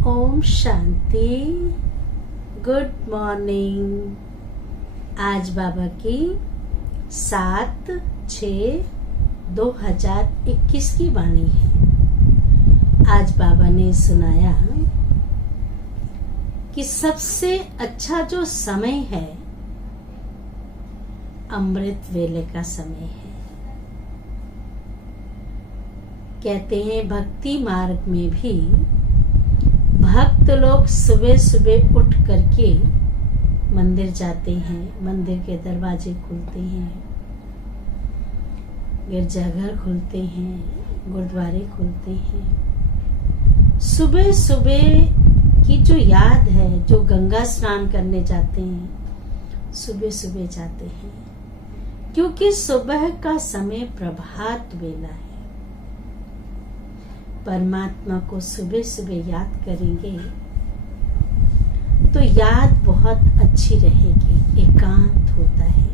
Om Shanti. Good morning. आज बाबा की 7/6/2021 की वाणी है। आज बाबा ने सुनाया कि सबसे अच्छा जो समय है अमृत वेले का समय है। कहते हैं भक्ति मार्ग में भी भक्त लोग सुबह सुबह उठ करके मंदिर जाते हैं, मंदिर के दरवाजे खुलते हैं, गिरजाघर खुलते हैं, गुरुद्वारे खुलते हैं। सुबह सुबह की जो याद है, जो गंगा स्नान करने जाते हैं, सुबह सुबह जाते हैं, क्योंकि सुबह का समय प्रभात वेला है। परमात्मा को सुबह सुबह याद करेंगे तो याद बहुत अच्छी रहेगी। एकांत होता है।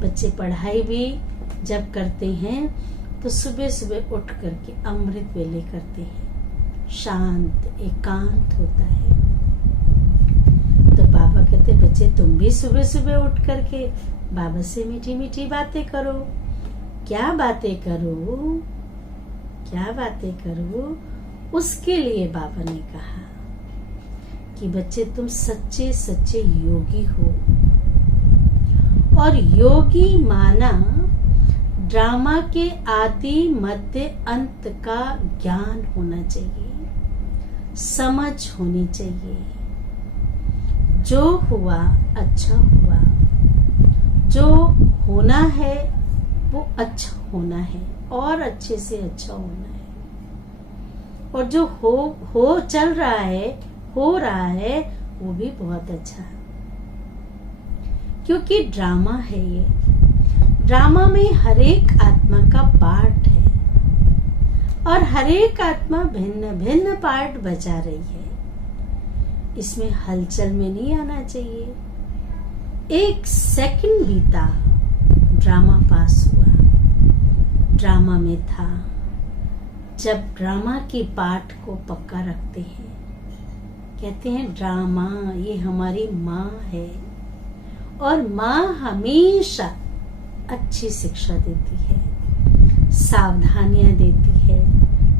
बच्चे पढ़ाई भी जब करते हैं तो सुबह सुबह उठ करके अमृत वेले करते हैं। शांत एकांत होता है। तो बाबा कहते बच्चे तुम भी सुबह सुबह उठ करके बाबा से मीठी मीठी बातें करो। क्या बातें करो? उसके लिए बाबा ने कहा कि बच्चे तुम सच्चे सच्चे योगी हो। और योगी माना ड्रामा के आदि मध्य अंत का ज्ञान होना चाहिए, समझ होनी चाहिए। जो हुआ अच्छा हुआ, जो होना है वो अच्छा होना है और अच्छे से अच्छा होना है। और जो हो चल रहा है, हो रहा है, वो भी बहुत अच्छा है। क्योंकि ड्रामा है ये। ड्रामा में हर एक आत्मा का पार्ट है और हर एक आत्मा भिन्न भिन्न पार्ट बजा रही है। इसमें हलचल में नहीं आना चाहिए। 1 सेकंड बीता, ड्रामा पास हुआ। ड्रामा में था। जब ड्रामा के पार्ट को पक्का रखते हैं, कहते हैं ड्रामा ये हमारी माँ है और माँ हमेशा अच्छी शिक्षा देती है, सावधानियां देती है,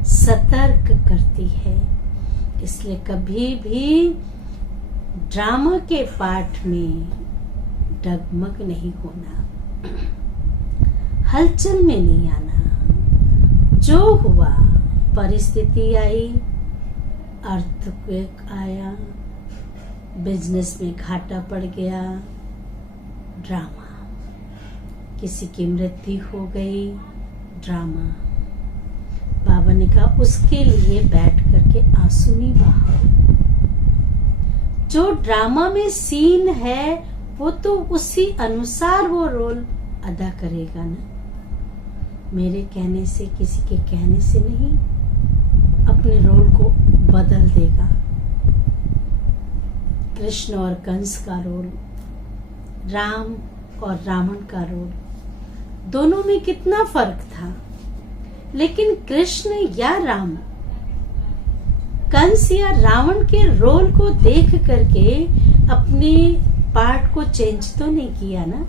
सतर्क करती है। इसलिए कभी भी ड्रामा के पार्ट में डगमग नहीं होना, हलचल में नहीं आना। जो हुआ, परिस्थिति आई, अर्थक्वेक आया, बिजनेस में घाटा पड़ गया, ड्रामा। किसी की मृत्यु हो गई, ड्रामा। बाबा ने कहा उसके लिए बैठ करके आंसू नहीं बहाओ। जो ड्रामा में सीन है वो तो उसी अनुसार वो रोल अदा करेगा ना। मेरे कहने से, किसी के कहने से नहीं, अपने रोल को बदल देगा। कृष्ण और कंस का रोल, राम और रावण का रोल, दोनों में कितना फर्क था। लेकिन कृष्ण या राम, कंस या रावण के रोल को देख करके अपने पार्ट को चेंज तो नहीं किया ना।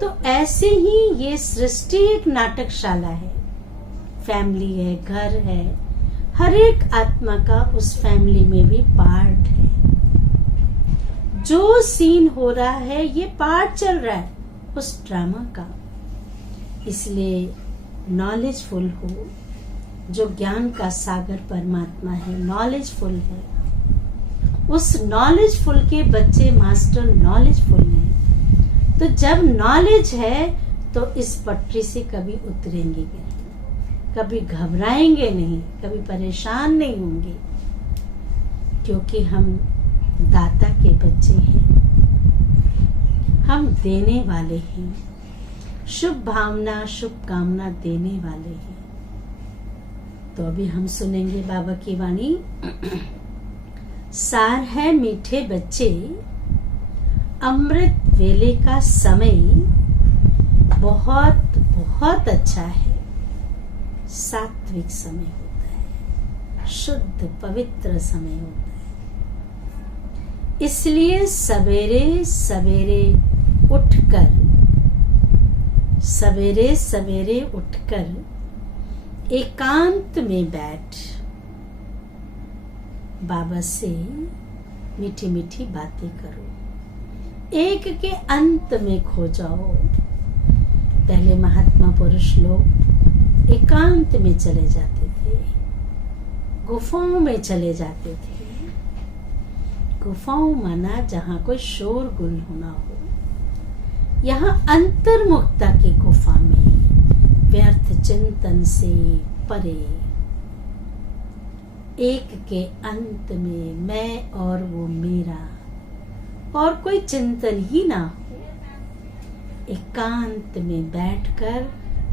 तो ऐसे ही ये सृष्टि एक नाटकशाला है, फैमिली है, घर है। हर एक आत्मा का उस फैमिली में भी पार्ट है। जो सीन हो रहा है ये पार्ट चल रहा है उस ड्रामा का। इसलिए नॉलेजफुल हो। जो ज्ञान का सागर परमात्मा है, नॉलेजफुल है। उस नॉलेजफुल के बच्चे मास्टर नॉलेजफुल हैं। तो जब नॉलेज है तो इस पटरी से कभी उतरेंगे नहीं, कभी घबराएंगे नहीं, कभी परेशान नहीं होंगे, क्योंकि हम दाता के बच्चे हैं। हम देने वाले हैं, शुभ भावना शुभ कामना देने वाले हैं। तो अभी हम सुनेंगे बाबा की वाणी। सार है मीठे बच्चे, अमृत वेले का समय बहुत बहुत अच्छा है। सात्विक समय होता है, शुद्ध पवित्र समय होता है। इसलिए सवेरे सवेरे उठकर एकांत में बैठ बाबा से मीठी मीठी बातें करो। एक के अंत में खो जाओ। पहले महात्मा पुरुष लोग एकांत में चले जाते थे, गुफाओं में चले जाते थे। गुफाओं माना जहां कोई शोरगुल होना हो। यहाँ अंतर्मुखता की गुफा में व्यर्थ चिंतन से परे, एक के अंत में मैं और वो मेरा, और कोई चिंतन ही ना हो। एकांत में बैठकर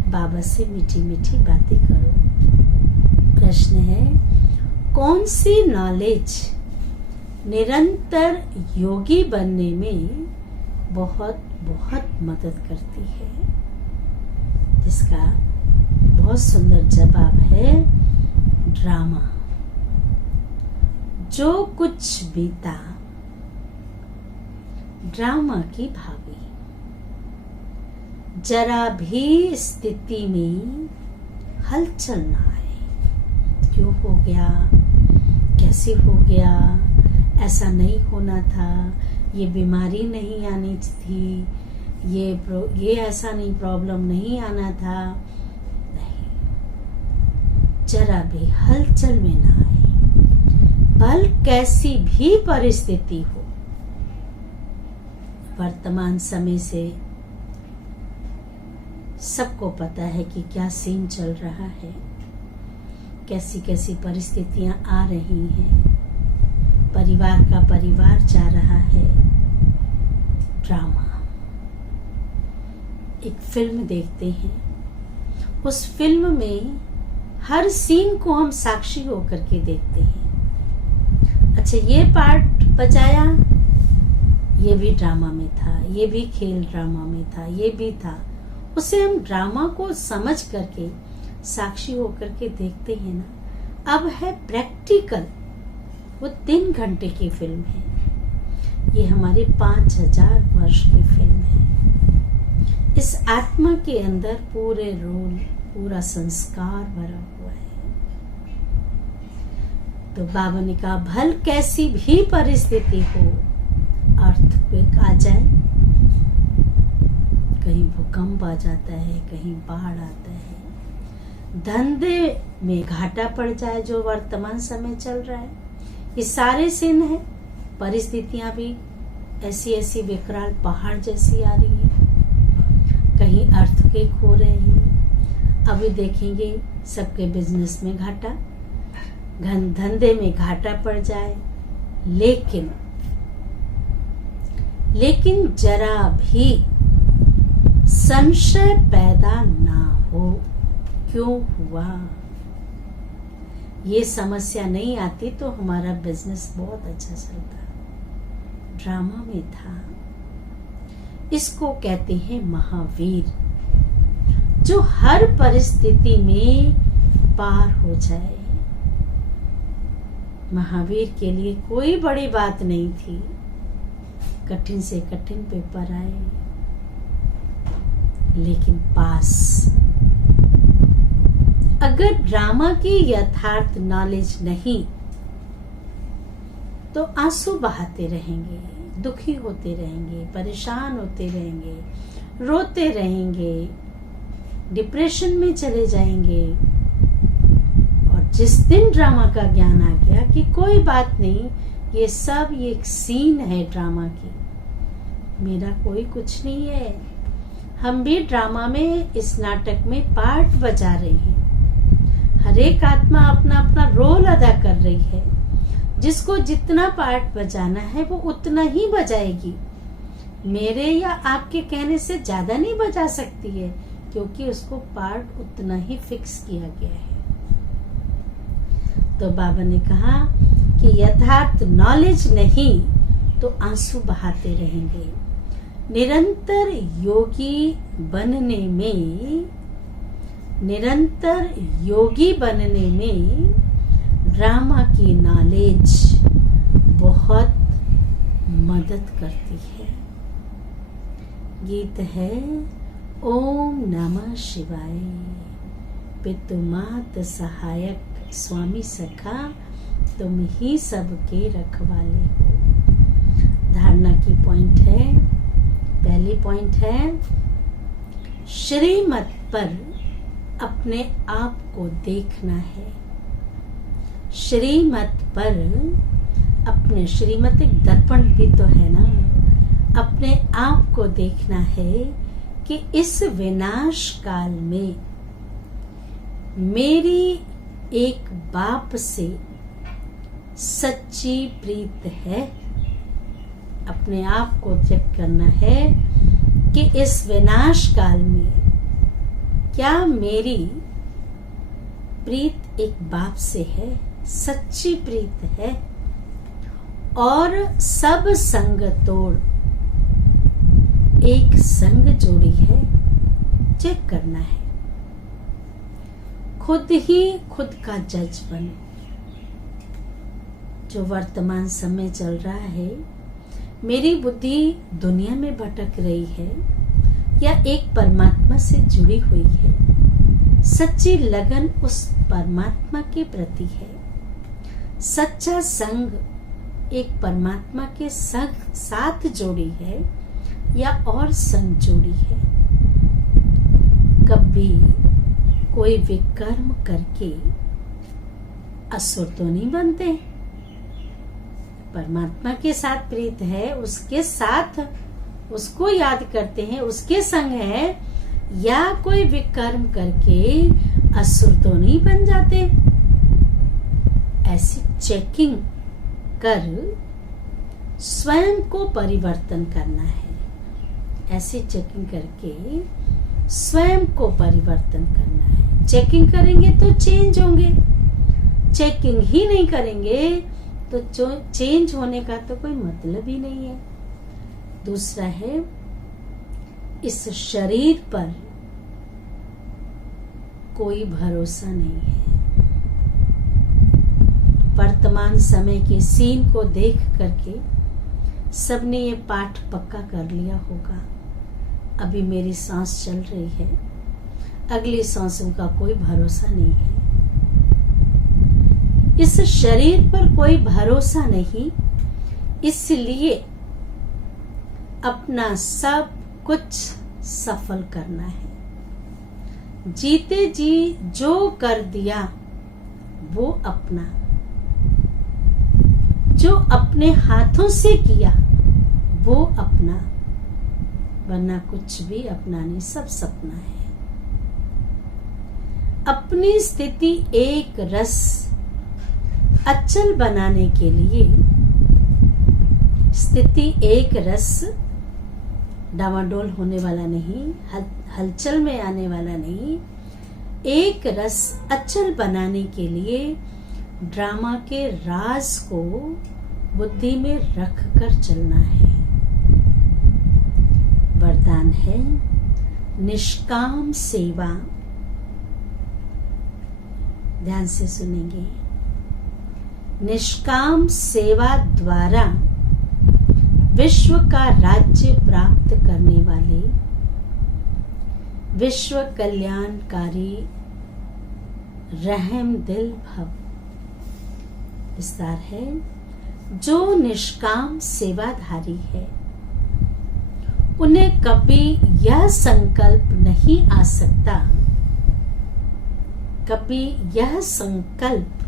बाबा से मीठी मीठी बातें करो। प्रश्न है, कौन सी नॉलेज निरंतर योगी बनने में बहुत बहुत मदद करती है? इसका बहुत सुंदर जवाब है ड्रामा। जो कुछ बीता, ड्रामा की भावी। जरा भी स्थिति में हलचल ना आए। क्यों हो गया, कैसे हो गया, ऐसा नहीं होना था, ये बीमारी नहीं आनी थी, ये ऐसा नहीं, प्रॉब्लम नहीं आना था। नहीं, जरा भी हलचल में ना आए। भल कैसी भी परिस्थिति हो, वर्तमान समय से सबको पता है कि क्या सीन चल रहा है, कैसी कैसी परिस्थितियां आ रही हैं, परिवार का परिवार जा रहा है। ड्रामा। एक फिल्म देखते हैं, उस फिल्म में हर सीन को हम साक्षी होकर के देखते हैं। अच्छा, ये पार्ट बजाया, ये भी ड्रामा में था, ये भी खेल ड्रामा में था, ये भी था। उसे हम ड्रामा को समझ करके साक्षी होकर के देखते हैं ना। अब है प्रैक्टिकल, वो 3 घंटे की फिल्म है, ये हमारी 5000 वर्ष की फिल्म है। इस आत्मा के अंदर पूरे रोल, पूरा संस्कार भरा हुआ है। तो बाबा ने कहा, भल कैसी भी परिस्थिति हो, अर्थक्वेक आ जाए, कहीं भूकंप आ जाता है, कहीं बाढ़ आता है, धंधे में घाटा पड़ जाए, जो वर्तमान समय चल रहा है, ये सारे सीन है। परिस्थितियां भी ऐसी ऐसी विकराल पहाड़ जैसी आ रही है, कहीं अर्थक्वेक हो रहे हैं। अभी देखेंगे सबके बिजनेस में घाटा, धंधे में घाटा पड़ जाए, लेकिन जरा भी संशय पैदा ना हो, क्यों हुआ। ये समस्या नहीं आती तो हमारा बिजनेस बहुत अच्छा चलता। ड्रामा में था। इसको कहते हैं महावीर, जो हर परिस्थिति में पार हो जाए। महावीर के लिए कोई बड़ी बात नहीं थी, कठिन से कठिन पेपर आए लेकिन पास। अगर ड्रामा की यथार्थ नॉलेज नहीं तो आंसू बहाते रहेंगे, दुखी होते रहेंगे, परेशान होते रहेंगे, रोते रहेंगे, डिप्रेशन में चले जाएंगे। और जिस दिन ड्रामा का ज्ञान आ गया कि कोई बात नहीं, ये सब ये एक सीन है ड्रामा की, मेरा कोई कुछ नहीं है, हम भी ड्रामा में, इस नाटक में पार्ट बजा रहे हैं। हर एक आत्मा अपना अपना रोल अदा कर रही है। जिसको जितना पार्ट बजाना है वो उतना ही बजाएगी। मेरे या आपके कहने से ज्यादा नहीं बजा सकती है, क्योंकि उसको पार्ट उतना ही फिक्स किया गया है। तो बाबा ने कहा कि यथार्थ नॉलेज नहीं तो आंसू बहाते रहेंगे। निरंतर योगी बनने में ड्रामा की नॉलेज बहुत मदद करती है। गीत है ओम नमः शिवाय। पितुमात सहायक स्वामी सखा, तुम ही सबके रखवाले हो। धारणा की पॉइंट है, पहली पॉइंट है, श्रीमत पर अपने आप को देखना है। श्रीमत पर अपने, श्रीमत एक दर्पण भी तो है ना, अपने आप को देखना है कि इस विनाश काल में मेरी एक बाप से सच्ची प्रीत है। अपने आप को चेक करना है कि इस विनाश काल में क्या मेरी प्रीत एक बाप से है, सच्ची प्रीत है, और सब संग तोड़ एक संग जोड़ी है, चेक करना है। खुद ही खुद का जज बनो। जो वर्तमान समय चल रहा है, मेरी बुद्धि दुनिया में भटक रही है या एक परमात्मा से जुड़ी हुई है, सच्ची लगन उस परमात्मा के प्रति है, सच्चा संग एक परमात्मा के संग साथ जोड़ी है या और संग जोड़ी है। कभी कोई विकर्म करके असुर तो नहीं बनते। परमात्मा के साथ प्रीत है, उसके साथ उसको याद करते हैं, उसके संग है, या कोई विकर्म करके असुर तो नहीं बन जाते। ऐसी चेकिंग कर स्वयं को परिवर्तन करना है। ऐसी चेकिंग करके स्वयं को परिवर्तन करना है। चेकिंग करेंगे तो चेंज होंगे, चेकिंग ही नहीं करेंगे तो चेंज होने का तो कोई मतलब ही नहीं है। दूसरा है, इस शरीर पर कोई भरोसा नहीं है। वर्तमान समय के सीन को देख करके सबने ये पाठ पक्का कर लिया होगा। अभी मेरी सांस चल रही है, अगली सांसों का कोई भरोसा नहीं है। इस शरीर पर कोई भरोसा नहीं, इसलिए अपना सब कुछ सफल करना है। जीते जी जो कर दिया वो अपना, जो अपने हाथों से किया वो अपना, वरना कुछ भी अपना नहीं, सब सपना है। अपनी स्थिति एक रस अचल बनाने के लिए, स्थिति एक रस डावाडोल होने वाला नहीं, हलचल में आने वाला नहीं, एक रस अचल बनाने के लिए ड्रामा के राज को बुद्धि में रख कर चलना है। वरदान है निष्काम सेवा। ध्यान से सुनेंगे। निष्काम सेवा द्वारा विश्व का राज्य प्राप्त करने वाले विश्व कल्याणकारी रहम दिल भव। विस्तार है, जो निष्काम सेवाधारी है उन्हें कभी यह संकल्प नहीं आ सकता, कभी यह संकल्प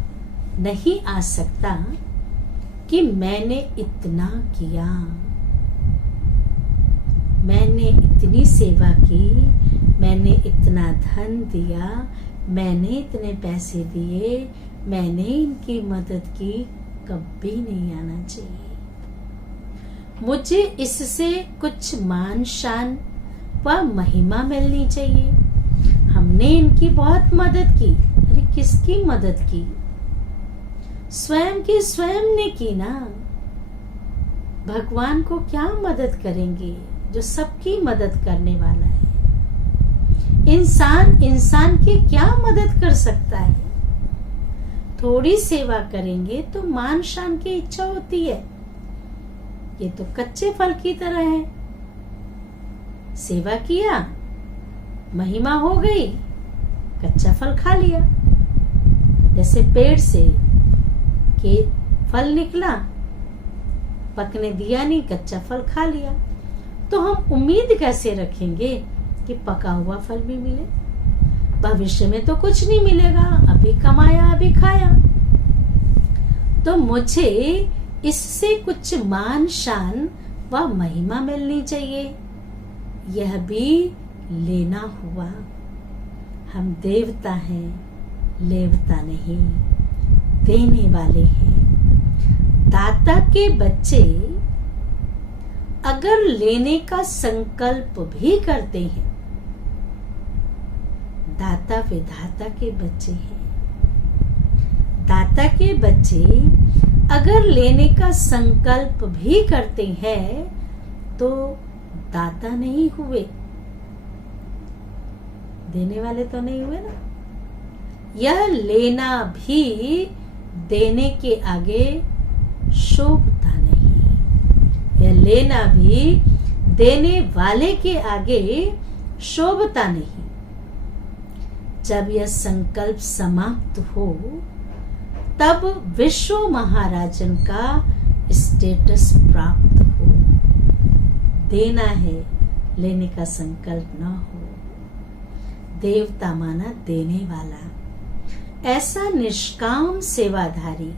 नहीं आ सकता कि मैंने इतना किया, मैंने इतनी सेवा की, मैंने इतना धन दिया, मैंने इतने पैसे दिए, मैंने इनकी मदद की, कभी नहीं आना चाहिए। मुझे इससे कुछ मान शान व महिमा मिलनी चाहिए। हमने इनकी बहुत मदद की। अरे किसकी मदद की? स्वयं की स्वयं ने की ना। भगवान को क्या मदद करेंगे जो सबकी मदद करने वाला है। इंसान की क्या मदद कर सकता है? थोड़ी सेवा करेंगे तो मान शान की इच्छा होती है। ये तो कच्चे फल की तरह है। सेवा किया, महिमा हो गई, कच्चा फल खा लिया। जैसे पेड़ से के फल निकला, पकने दिया नहीं, कच्चा फल खा लिया। तो हम उम्मीद कैसे रखेंगे कि पका हुआ फल भी मिले? भविष्य में तो कुछ नहीं मिलेगा, अभी कमाया अभी खाया। तो मुझे इससे कुछ मान शान व महिमा मिलनी चाहिए, यह भी लेना हुआ। हम देवता हैं, लेवता नहीं, देने वाले हैं। दाता के बच्चे अगर लेने का संकल्प भी करते हैं, दाता विधाता के बच्चे हैं। दाता के बच्चे अगर लेने का संकल्प भी करते हैं तो दाता नहीं हुए, देने वाले तो नहीं हुए ना। यह लेना भी देने के आगे शोभता नहीं। यह लेना भी देने वाले के आगे शोभता नहीं। जब यह संकल्प समाप्त हो तब विश्व महाराजन का स्टेटस प्राप्त हो। देना है, लेने का संकल्प न हो। देवता माना देने वाला। ऐसा निष्काम सेवाधारी,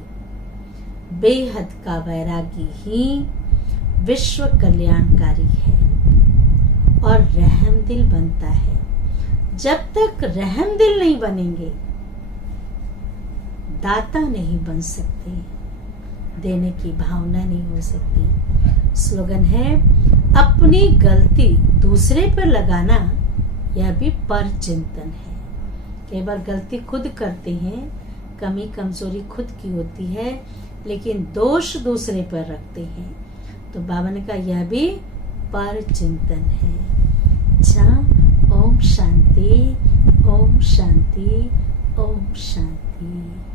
बेहद का वैरागी ही विश्व कल्याणकारी है और रहमदिल बनता है। जब तक रहमदिल नहीं बनेंगे, दाता नहीं बन सकते, देने की भावना नहीं हो सकती। स्लोगन है, अपनी गलती दूसरे पर लगाना यह भी पर चिंतन है। कई बार गलती खुद करते हैं, कमी कमजोरी खुद की होती है, लेकिन दोष दूसरे पर रखते हैं। तो बाबा ने कहा यह भी पर चिंतन है। अच्छा, ओम शांति, ओम शांति, ओम शांति।